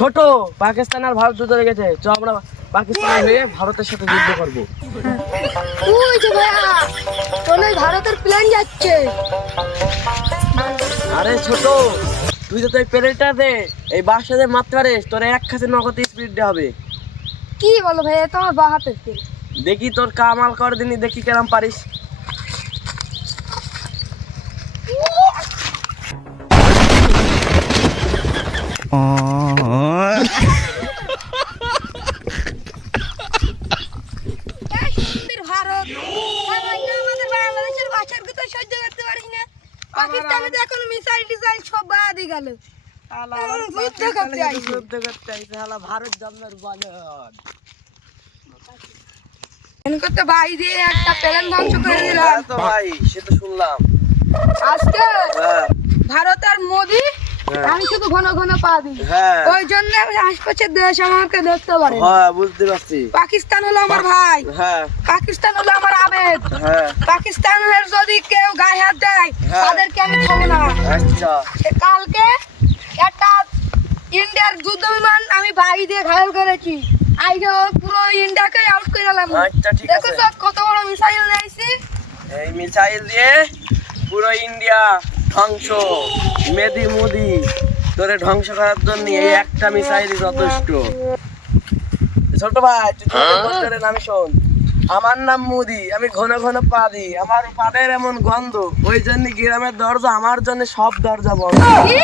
ছোট পাকিস্তান আর ভারত যুদ্ধ লেগেছে, চ আমরা পাকিস্তানের হয়ে ভারতের সাথে যুদ্ধ করব। ওই যে ভাইয়া কোন ভারতের প্লেন যাচ্ছে। আরে ছোট, তুই তো এই প্লেনটা দে, এই বাসে মাত্রা রে তোর এক খাসে নগদ স্পিড দে হবে। কি বলো ভাইয়া, তোমার বা হাতের প্লেন। দেখি তোর কামাল কর দিনি, দেখি কেরাম পারিস। ভারত আমাদের বাংলাদেশের বাচ্চার কথা সহ্য করতে পারিস না। পাকিস্তানে তো এখন মিসাইল টিসাইল সব বাদই গেল। ভারত জন্মের বলদ। তো ভাই দিয়ে একটা প্লেন ধ্বংস করে দিলাম। হ্যাঁ তো ভাই, সে তো শুনলাম। আজকে হ্যাঁ ভারত আর মোদি হ্যাঁ। আমি শুধু ঘন ঘন পা দিই, হ্যাঁ ওই জন্য আশপাশের দেশ আমাকে দেখতে পারে। হ্যাঁ বুঝতে পারছি। পাকিস্তান হলো আমার ভাই, হ্যাঁ পাকিস্তান হলো আমার আবেগ। হ্যাঁ পাকিস্তানের যদি কেউ গায়ে হাত দেয় হ্যাঁ। তাদেরকে আমি ছাড়বো না। আচ্ছা সে কালকে একটা ইন্ডিয়ার যুদ্ধ বিমান আমি বাড়ি দিয়ে ঘায়ল করেছি। আজকে পুরো ইন্ডিয়াকে আউট করে দিলাম। আচ্ছা ঠিক দেখো আছে। সব কত বড় মিসাইল নিয়েছি। এই মিসাইল দিয়ে পুরো ইন্ডিয়া ধ্বংস। মেদি মোদি তোরে ধ্বংস করার জন্য এই একটা মিসাইলই যথেষ্ট। ছোট ভাই তুই ছোট নামে শোন, আমার নাম মোদি, আমি ঘন ঘন পা দিই, আমার পাদের এমন গন্ধ, ওই জন্য গ্রামের দরজা আমার জন্য সব দরজা বন্ধ। কি?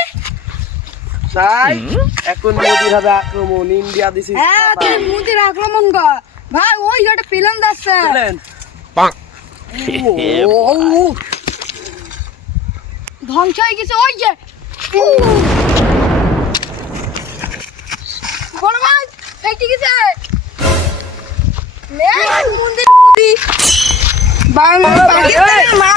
তাই এখন মোদির হবে আক্রমণ, ইন্ডিয়া দিছি। হ্যাঁ তুই মুদির আক্রমণ কর ভাই। ওই একটা প্লেন যাচ্ছে, ধ্বংস হয়ে গেছে। ওই যে বড় ভাই ফেটে গেছে। লে মুদি মুদি বাংলা পাকিস্তানের মা।